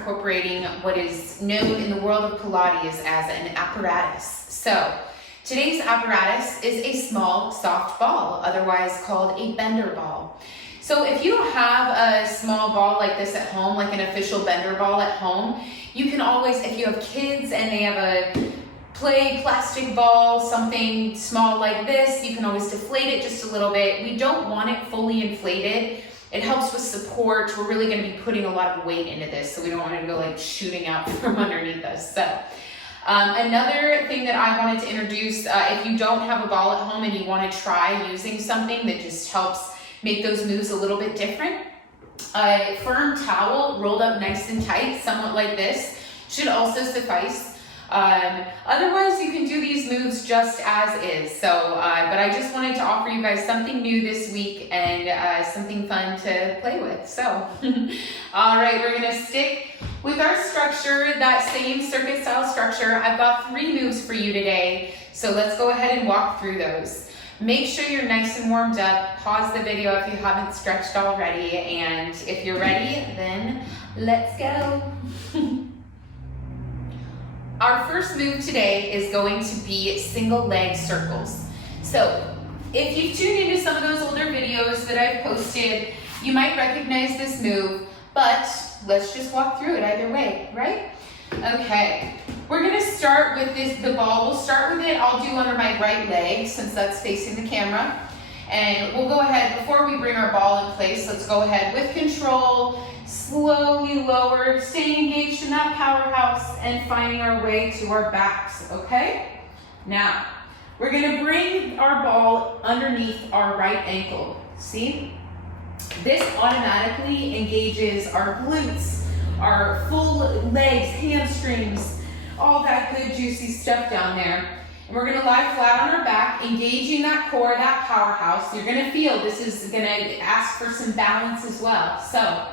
incorporating what is known in the world of Pilates as an apparatus. So today's apparatus is a small, soft ball, otherwise called a bender ball. So if you don't have a small ball like this at home, like an official bender ball at home, you can always, if you have kids and they have a play plastic ball, something small like this, you can always deflate it just a little bit. We don't want it fully inflated. It helps with support. We're really going to be putting a lot of weight into this, so we don't want it to go like shooting out from underneath us. So another thing that I wanted to introduce, if you don't have a ball at home and you want to try using something that just helps make those moves a little bit different, a firm towel rolled up nice and tight, somewhat like this, should also suffice. Otherwise, you can do these moves just as is. So, but I just wanted to offer you guys something new this week and something fun to play with. So, all right, we're gonna stick with our structure, that same circuit style structure. I've got 3 moves for you today. So let's go ahead and walk through those. Make sure you're nice and warmed up. Pause the video if you haven't stretched already. And if you're ready, then let's go. Our first move today is going to be single leg circles. So if you've tuned into some of those older videos that I've posted, you might recognize this move, but let's just walk through it either way, right? Okay, we're gonna start with the ball. We'll start with it, I'll do under my right leg since that's facing the camera. And we'll go ahead, before we bring our ball in place, let's go ahead with control, slowly lower, staying engaged in that powerhouse and finding our way to our backs, okay? Now, we're gonna bring our ball underneath our right ankle, see? This automatically engages our glutes, our full legs, hamstrings, all that good juicy stuff down there. And we're gonna lie flat on our back, engaging that core, that powerhouse. You're gonna feel this is gonna ask for some balance as well. So,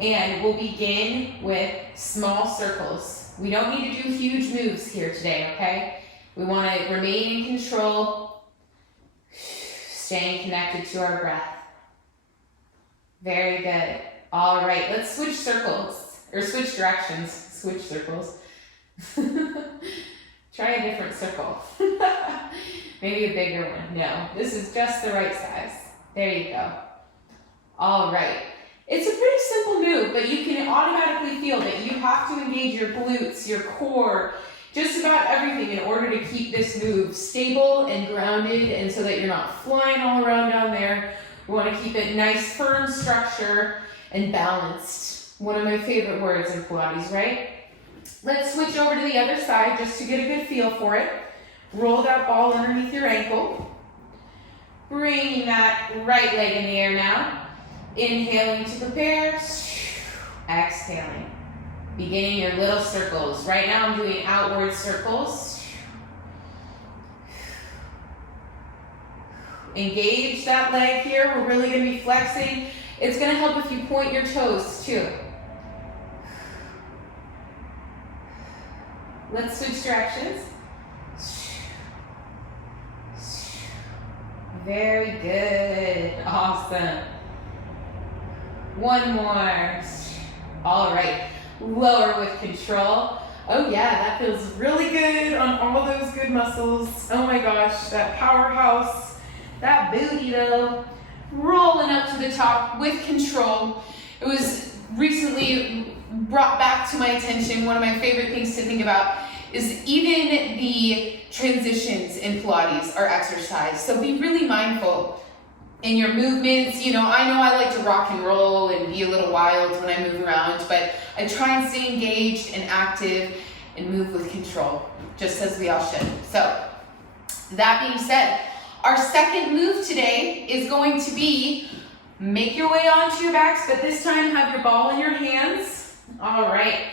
and we'll begin with small circles. We don't need to do huge moves here today, okay? We wanna remain in control, staying connected to our breath. Very good. All right, let's switch circles, or switch directions, switch circles. Try a different circle. Maybe a bigger one. No, this is just the right size. There you go. All right. It's a pretty simple move, but you can automatically feel that you have to engage your glutes, your core, just about everything in order to keep this move stable and grounded and so that you're not flying all around down there. We want to keep it nice, firm structure and balanced. One of my favorite words in Pilates, right? Let's switch over to the other side just to get a good feel for it. Roll that ball underneath your ankle. Bringing that right leg in the air now. Inhaling to prepare. Exhaling. Beginning your little circles. Right now I'm doing outward circles. Engage that leg here. We're really going to be flexing. It's going to help if you point your toes too. Let's switch directions. Very good. Awesome. One more. All right. Lower with control. Oh yeah, that feels really good on all those good muscles. Oh my gosh, that powerhouse, that booty though. Rolling up to the top with control. It was recently brought back to my attention. One of my favorite things to think about is even the transitions in Pilates are exercise. So be really mindful in your movements. You know I like to rock and roll and be a little wild when I move around, but I try and stay engaged and active and move with control, just as we all should. So that being said, our second move today is going to be make your way onto your backs, but this time have your ball in your hands. All right.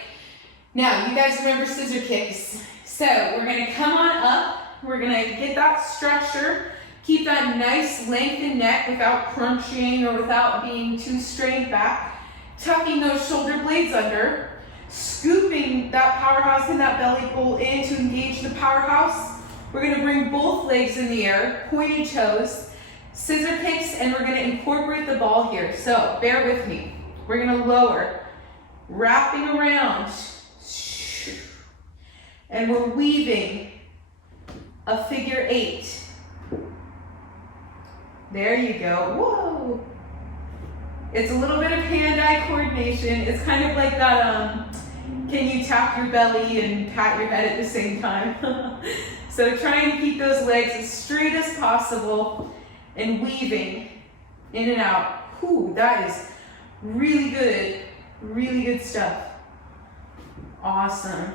Now, you guys remember scissor kicks. So we're gonna come on up. We're gonna get that structure. Keep that nice lengthened neck without crunching or without being too strained back. Tucking those shoulder blades under. Scooping that powerhouse and that belly pull in to engage the powerhouse. We're gonna bring both legs in the air, pointed toes, scissor kicks, and we're gonna incorporate the ball here. So bear with me. We're gonna lower, wrapping around. And we're weaving a figure 8. There you go. Whoa. It's a little bit of hand-eye coordination. It's kind of like that, can you tap your belly and pat your head at the same time? So trying to keep those legs as straight as possible and weaving in and out. Whew, that is really good stuff. Awesome.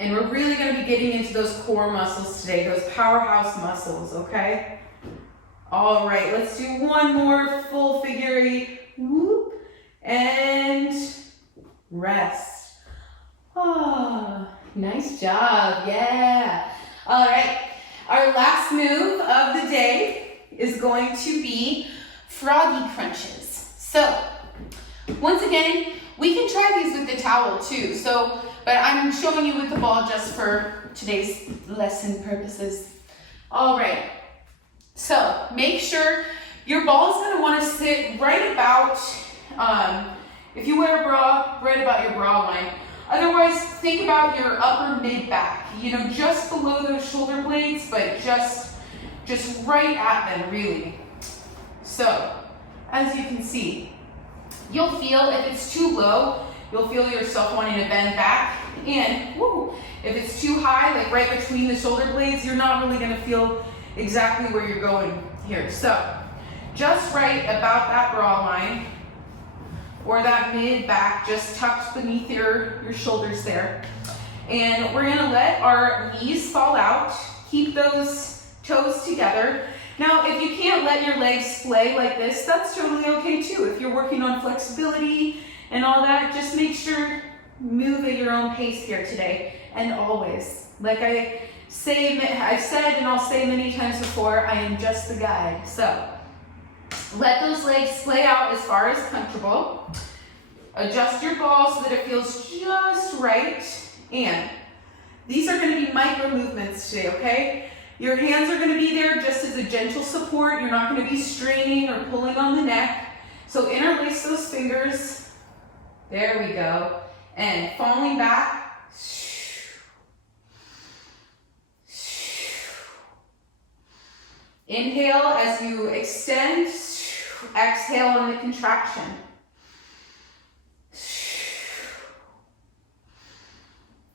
And we're really going to be getting into those core muscles today, those powerhouse muscles, okay? All right, let's do one more full figure 8. Whoop, and rest. Oh, nice job, yeah. All right, our last move of the day is going to be Froggy Crunches. So, once again, we can try these with the towel too, but I'm showing you with the ball just for today's lesson purposes. All right, so make sure your ball is going to want to sit right about, if you wear a bra, right about your bra line. Otherwise, think about your upper mid back, just below those shoulder blades, but just right at them, really. So, as you can see, you'll feel if it's too low, you'll feel yourself wanting to bend back. And if it's too high, like right between the shoulder blades, you're not really going to feel exactly where you're going here. So just right about that bra line or that mid back, just tucked beneath your shoulders there. And we're going to let our knees fall out. Keep those toes together. Now, if you can't let your legs splay like this, that's totally okay too. If you're working on flexibility and all that, just make sure move at your own pace here today and always. Like I've said and I'll say many times before, I am just the guide. So let those legs splay out as far as comfortable. Adjust your ball so that it feels just right. And these are going to be micro movements today, okay? Your hands are going to be there just as a gentle support. You're not going to be straining or pulling on the neck. So interlace those fingers. There we go. And falling back. Inhale as you extend. Exhale on the contraction.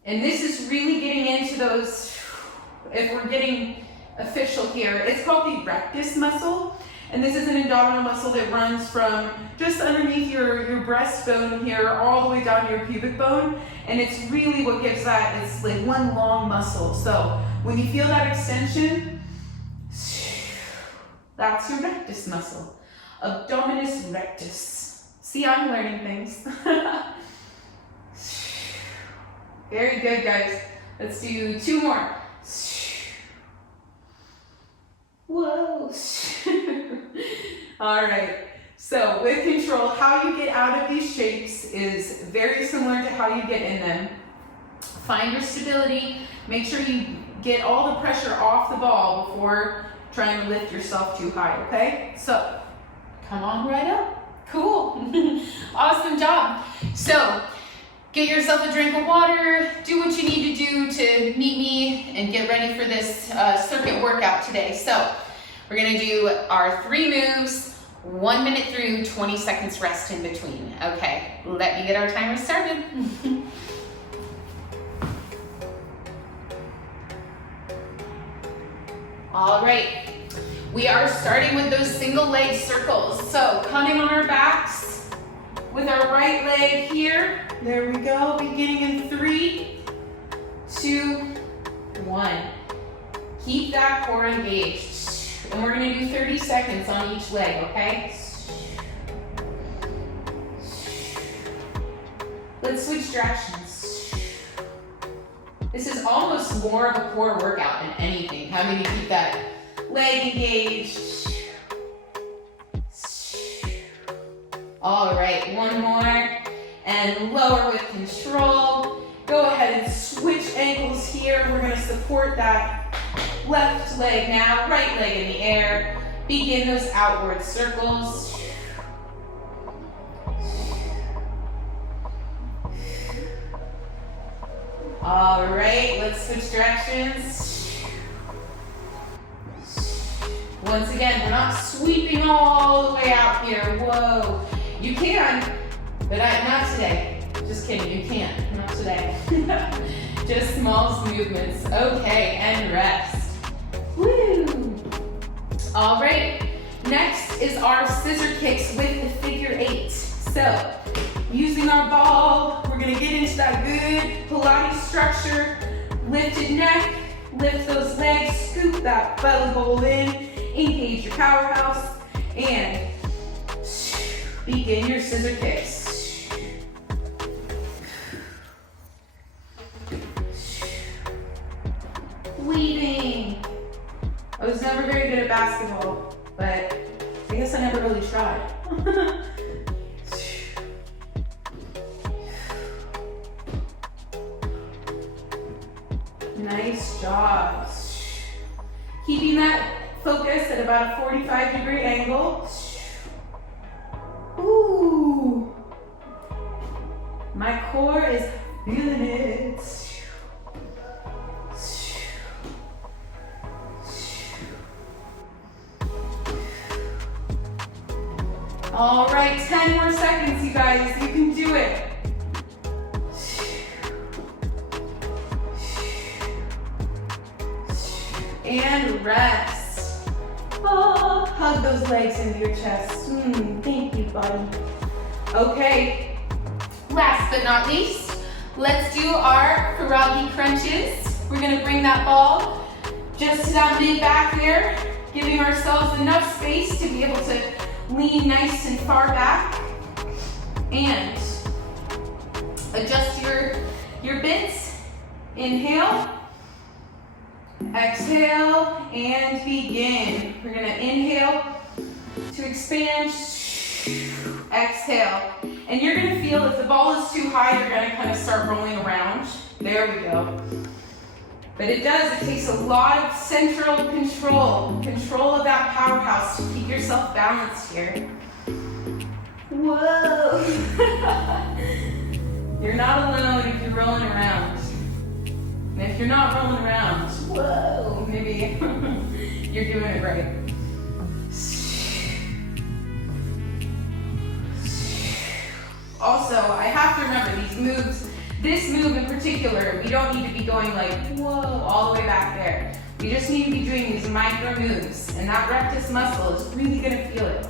And this is really getting into those, if we're getting official here, it's called the rectus muscle. And this is an abdominal muscle that runs from just underneath your breastbone here all the way down to your pubic bone. And it's really what gives that, it's like one long muscle. So when you feel that extension, that's your rectus muscle. Abdominis rectus. See, I'm learning things. Very good, guys. Let's do 2 more. Whoa. All right. So with control, how you get out of these shapes is very similar to how you get in them. Find your stability. Make sure you get all the pressure off the ball before trying to lift yourself too high, okay? So come on right up. Cool. Awesome job. So get yourself a drink of water, do what you need to do to meet me and get ready for this circuit workout today. So we're gonna do our 3 moves, 1 minute through, 20 seconds rest in between. Okay, let me get our timer started. All right, we are starting with those single leg circles. So coming on our backs with our right leg here. There we go, beginning in 3, 2, 1. Keep that core engaged. And we're gonna do 30 seconds on each leg, okay? Let's switch directions. This is almost more of a core workout than anything, having to keep that leg engaged. All right, 1 more. And lower with control. Go ahead and switch ankles here. We're gonna support that left leg now, right leg in the air. Begin those outward circles. All right, let's switch directions. Once again, we're not sweeping all the way out here. Whoa. You can, but not today. Just kidding, you can't. Not today. Just small movements. Okay, and rest. Woo! All right, next is our scissor kicks with the figure 8. So, using our ball, we're gonna get into that good Pilates structure. Lifted neck, lift those legs, scoop that belly bowl in, engage your powerhouse, and begin your scissor kicks. Weaving. I was never very good at basketball, but I guess I never really tried. Nice job. Keeping that focus at about a 45-degree angle. Ooh. My core is feeling it. All right, 10 more seconds, you guys. You can do it. And rest. Oh, hug those legs into your chest. Thank you, buddy. Okay, last but not least, let's do our Froggy Crunches. We're gonna bring that ball just to that mid back there, giving ourselves enough space to be able to lean nice and far back. And adjust your bits. Inhale. Exhale and begin. We're gonna inhale to expand, exhale. And you're gonna feel if the ball is too high, you're gonna kind of start rolling around. There we go. But it takes a lot of central control of that powerhouse to keep yourself balanced here. Whoa. You're not alone if you're rolling around. And if you're not rolling around, whoa, maybe you're doing it right. Also, I have to remember these moves, this move in particular, we don't need to be going like, whoa, all the way back there. We just need to be doing these micro moves, and that rectus muscle is really gonna feel it.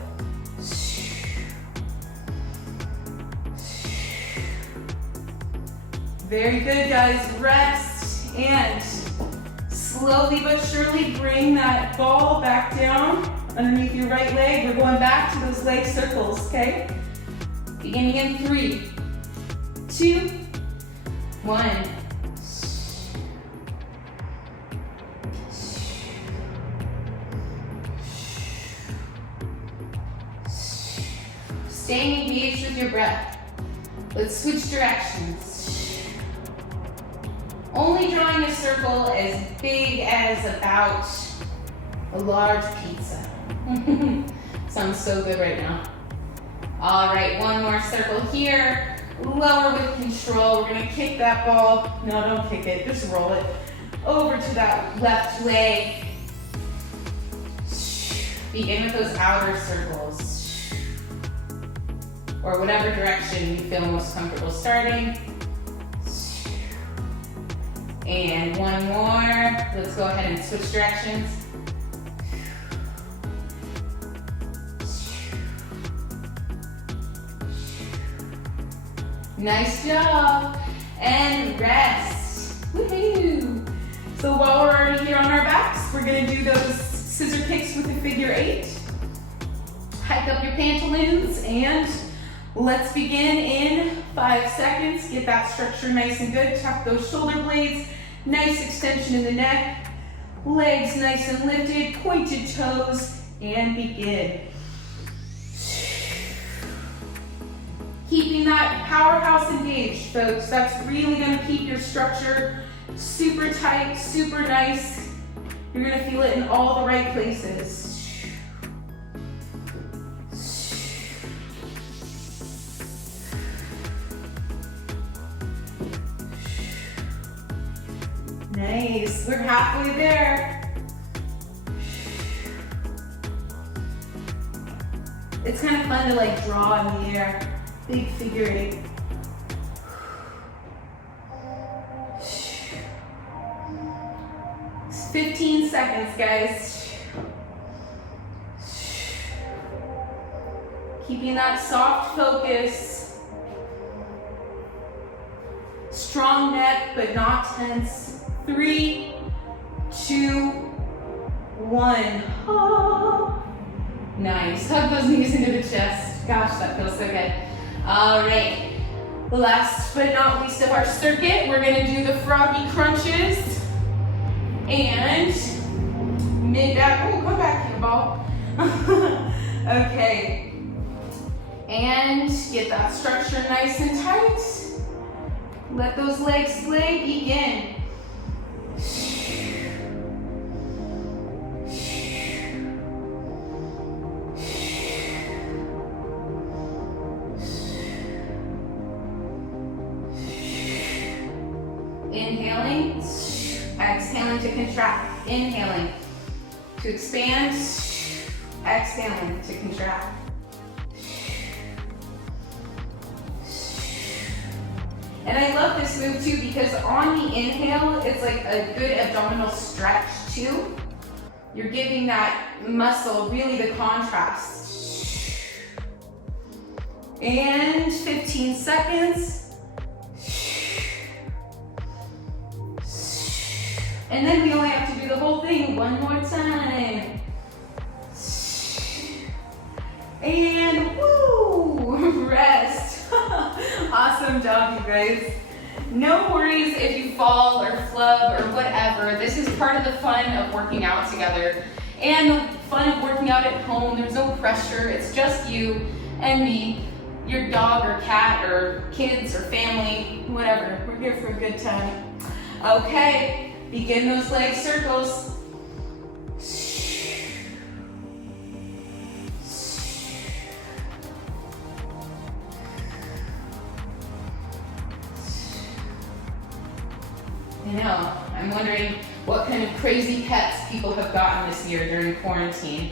Very good, guys. Rest. And slowly but surely bring that ball back down underneath your right leg. We're going back to those leg circles, okay? Beginning in 3, 2, 1. Staying engaged with your breath. Let's switch directions. Only drawing a circle as big as about a large pizza. Sounds so good right now. All right, one more circle here. Lower with control. We're gonna kick that ball. No, don't kick it, just roll it over to that left leg. Begin with those outer circles. Or whatever direction you feel most comfortable starting. And one more. Let's go ahead and switch directions. Nice job. And rest. Woohoo! So while we're already here on our backs, we're gonna do those scissor kicks with the figure 8. Hike up your pantaloons and let's begin in 5 seconds. Get that structure nice and good. Tuck those shoulder blades. Nice extension in the neck. Legs nice and lifted. Pointed toes. And begin. Keeping that powerhouse engaged, folks. That's really going to keep your structure super tight, super nice. You're going to feel it in all the right places. Nice, we're halfway there. It's kind of fun to like draw in the air. Big figure 8. 15 seconds, guys. Keeping that soft focus. Strong neck, but not tense. 3, 2, 1. Oh. Nice. Hug those knees into the chest. Gosh, that feels so good. All right. Last but not least of our circuit, we're gonna do the Froggy Crunches. And mid-back, oh, come back here, ball. Okay. And get that structure nice and tight. Let those legs sway, begin. Inhaling, exhaling to contract, inhaling to expand, exhaling to contract. And I love this move too because on the inhale, it's like a good abdominal stretch too. You're giving that muscle really the contrast. And 15 seconds. And then we only have to do the whole thing one more time. And woo, rest. Awesome job, you guys. No worries if you fall or flub or whatever. This is part of the fun of working out together and the fun of working out at home. There's no pressure. It's just you and me, your dog or cat or kids or family, whatever. We're here for a good time. Okay. Begin those leg circles. I know, I'm wondering what kind of crazy pets people have gotten this year during quarantine.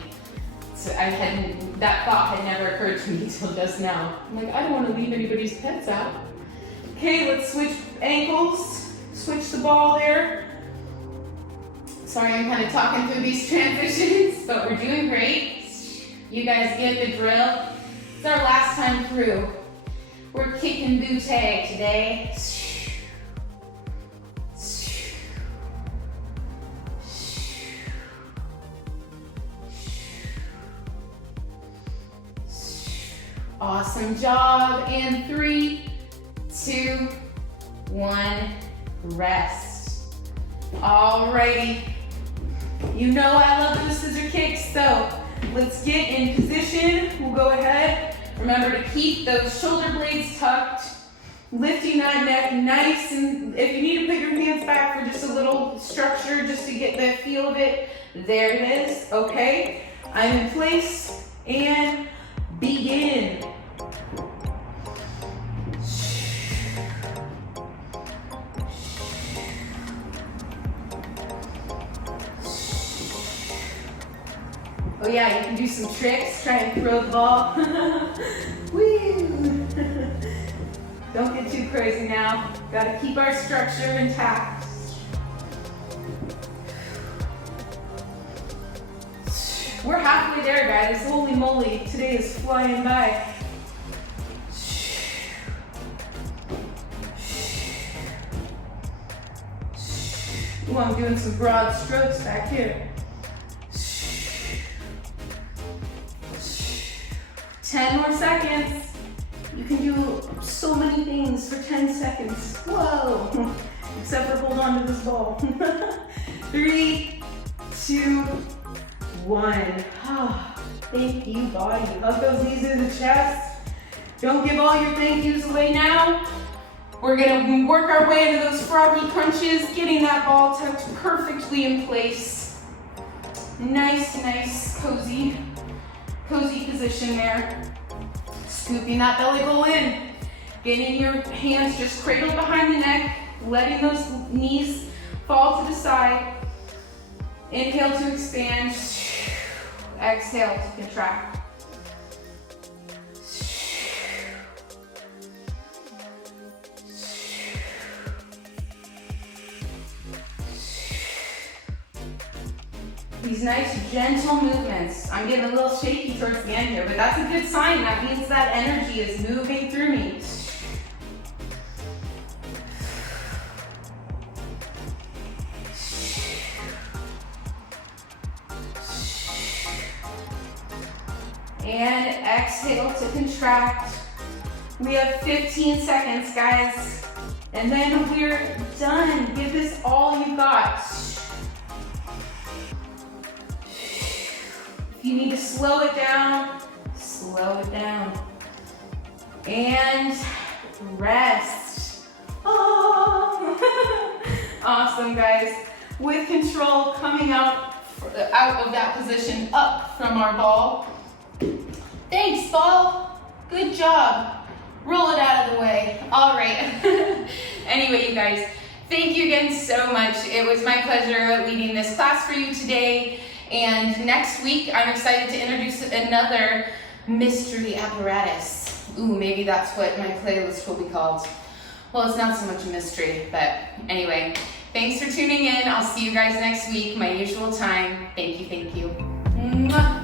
So that thought had never occurred to me until just now. I'm like, I don't want to leave anybody's pets out. Okay, let's switch ankles. Switch the ball there. Sorry, I'm kind of talking through these transitions, but we're doing great. You guys get the drill. It's our last time through. We're kicking booty today. Awesome job. And 3, 2, 1, rest. Alrighty. You know I love those scissor kicks, so let's get in position. We'll go ahead. Remember to keep those shoulder blades tucked, lifting that neck nice, and if you need to put your hands back for just a little structure, just to get the feel of it, there it is, okay? I'm in place, and begin. Oh yeah, you can do some tricks, try and throw the ball. Woo! Don't get too crazy now. Gotta keep our structure intact. We're halfway there, guys. Holy moly, today is flying by. Ooh, I'm doing some broad strokes back here. 10 more seconds. You can do so many things for 10 seconds. Whoa. Except for hold on to this ball. 3, 2, 1. Oh, thank you, body. Hug those knees into the chest. Don't give all your thank yous away now. We're gonna work our way into those froggy crunches, getting that ball tucked perfectly in place. Nice, cozy position there. Scooping that belly bowl in. Getting your hands just cradled behind the neck, letting those knees fall to the side. Inhale to expand. Exhale to contract. These nice gentle movements. I'm getting a little shaky towards the end here, but that's a good sign. That means that energy is moving through me. And exhale to contract. We have 15 seconds, guys. And then we're done. Give this all you got. If you need to slow it down, slow it down. And rest. Oh. Awesome, guys. With control, coming out of that position, up from our ball. Thanks, ball. Good job. Roll it out of the way. All right. Anyway, you guys, thank you again so much. It was my pleasure leading this class for you today. And next week, I'm excited to introduce another mystery apparatus. Ooh, maybe that's what my playlist will be called. Well, it's not so much a mystery, but anyway, thanks for tuning in. I'll see you guys next week, my usual time. Thank you, thank you. Mwah.